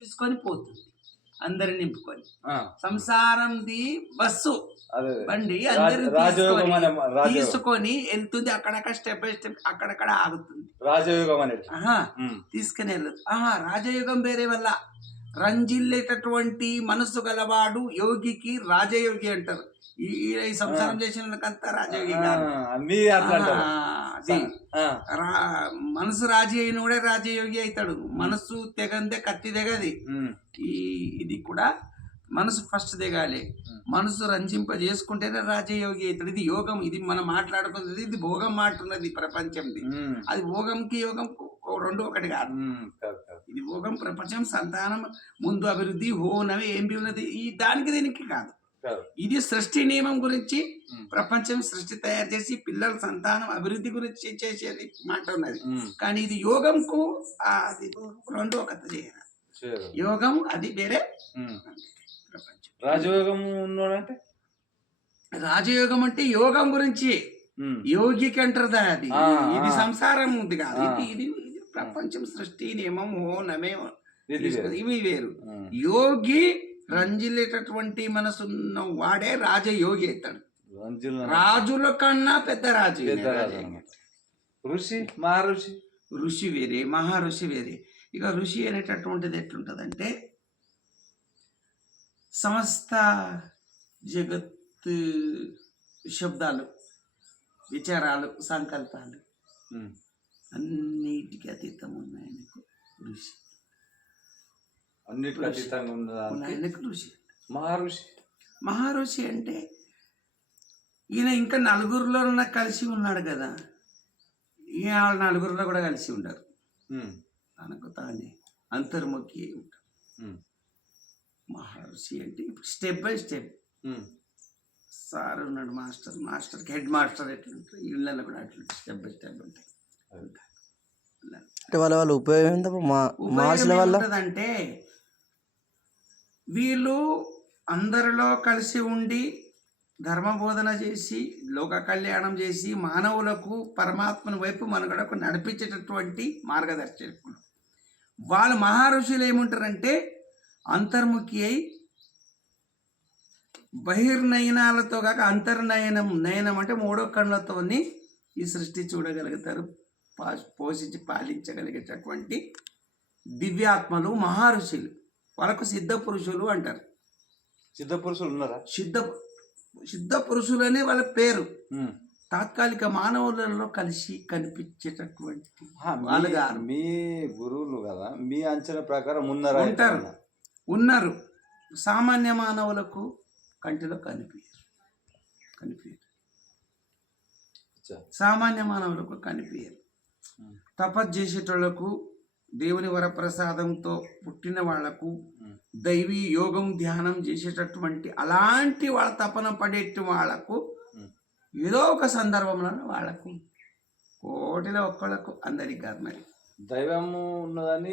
తీసుకొని పోతుంది అందరిని నింపుకొని. సంసారంది బస్సు బండి అందరిని తీసుకొని వెళ్తుంది. అక్కడక్కడ స్టెప్ బై స్టెప్ అక్కడక్కడ ఆగుతుంది. రాజయోగం అనేది తీసుకుని వెళ్ళదు. రాజయోగం వేరే వల్ల రంజిల్లేటటువంటి మనసు గలవాడు యోగికి రాజయోగి అంటారు. ఈ సంసారం చేసిన వాళ్ళకంతా రాజయోగి కాదు. మనసు రాజీ అయిన కూడా రాజయోగి అవుతాడు. మనసు తెగందే కత్తి తెగది. ఇది కూడా మనసు ఫస్ట్ దిగాలి. మనసు రంజింప చేసుకుంటేనే రాజయోగి అవుతాడు. ఇది యోగం. ఇది మనం మాట్లాడుకున్నది. ఇది భోగం మాట్లాడున్నది ప్రపంచంది. అది భోగంకి యోగం రెండు ఒకటి కాదు. ఇది భోగం ప్రపంచం సంతానం ముందు అభివృద్ధి హోనవి ఏంటి ఉన్నది ఈ దానికి దీనికి కాదు. ఇది సృష్టి నియమం గురించి ప్రపంచం సృష్టి తయారు చేసి పిల్లల సంతానం అభివృద్ధి గురించి చేసేది మాట ఉన్నది. కానీ ఇది యోగంకు అది రెండు ఒకటి చేయాలి. యోగం అది వేరే. ప్రపంచం రాజయోగం ఉన్నోడంటే రాజయోగం అంటే యోగం గురించి యోగికి అంటారు. అది ఇది సంసారం ఉంది కాదు. ఇది ప్రపంచం సృష్టి నియమం హోనమే ఇవి వేరు. యోగి రంజిల్లేటటువంటి మనసున్న వాడే రాజయోగి అవుతాడు. రాజుల కన్నా పెద్ద రాజు. ఋషి మహర్షి. ఋషి వేరే మహర్షి వేరే. ఇక ఋషి అనేటటువంటిది ఎట్లుంటదంటే సమస్త జగత్ శబ్దాలు విచారాలు సంకల్పాలు అన్నిటికీ అతీతం ఉన్నాయనకు ఋషి. అన్నిటికీ అతీతంగా ఉన్నదానికి ఋషి. మహర్షి. మహర్షి అంటే ఈయన ఇంకా నలుగురిలో కలిసి ఉన్నాడు కదా. ఈయన నలుగురిలో కూడా కలిసి ఉండరు. తనకు తానే అంతర్ముఖి ఉంటాడు. మహర్షి అంటే ఇప్పుడు స్టెప్ బై స్టెప్. సార్ ఉన్నాడు మాస్టర్ హెడ్ మాస్టర్ ఎట్లుంటారు ఇళ్ళల్లో కూడా అట్లా స్టెప్ బై స్టెప్ ఉంటాయి. వాళ్ళ ఉపయోగం అంటే వీళ్ళు అందరిలో కలిసి ఉండి ధర్మబోధన చేసి లోక కళ్యాణం చేసి మానవులకు పరమాత్మని వైపు మనుగడకు నడిపించేటటువంటి మార్గదర్శకులు. వాళ్ళ మహర్షులు ఏముంటారంటే అంతర్ముఖి అయి బహిర్నయనాలతో కాక అంతర్నయనం. నయనం అంటే మూడో కళ్ళతోని ఈ సృష్టి చూడగలుగుతారు. పోషించి పాలించగలిగేటటువంటి దివ్యాత్మలు మహర్షులు. వాళ్ళకు సిద్ధ పురుషులు అంటారు. సిద్ధ పురుషులు ఉన్నారా? సిద్ధ పురుషులు అనే వాళ్ళ పేరు. తాత్కాలిక మానవులలో కలిసి కనిపించేటటువంటి వాళ్ళుగా మీ గురువులు కదా. మీ అంచనా ప్రకారం ఉన్నారు. సామాన్య మానవులకు కంటిలో కనిపించరు. సామాన్య మానవులకు కనిపించరు. తపస్సు చేసేటోళ్లకు దేవుని వరప్రసాదంతో పుట్టిన వాళ్లకు దైవీ యోగం ధ్యానం చేసేటటువంటి అలాంటి వాళ్ళ తపన పడేటి వాళ్లకు ఏదో ఒక సందర్భంలో వాళ్ళకు కోటిలో ఒక్కళ్ళకు అందరికి కాదు. మరి దైవము ఉన్నదని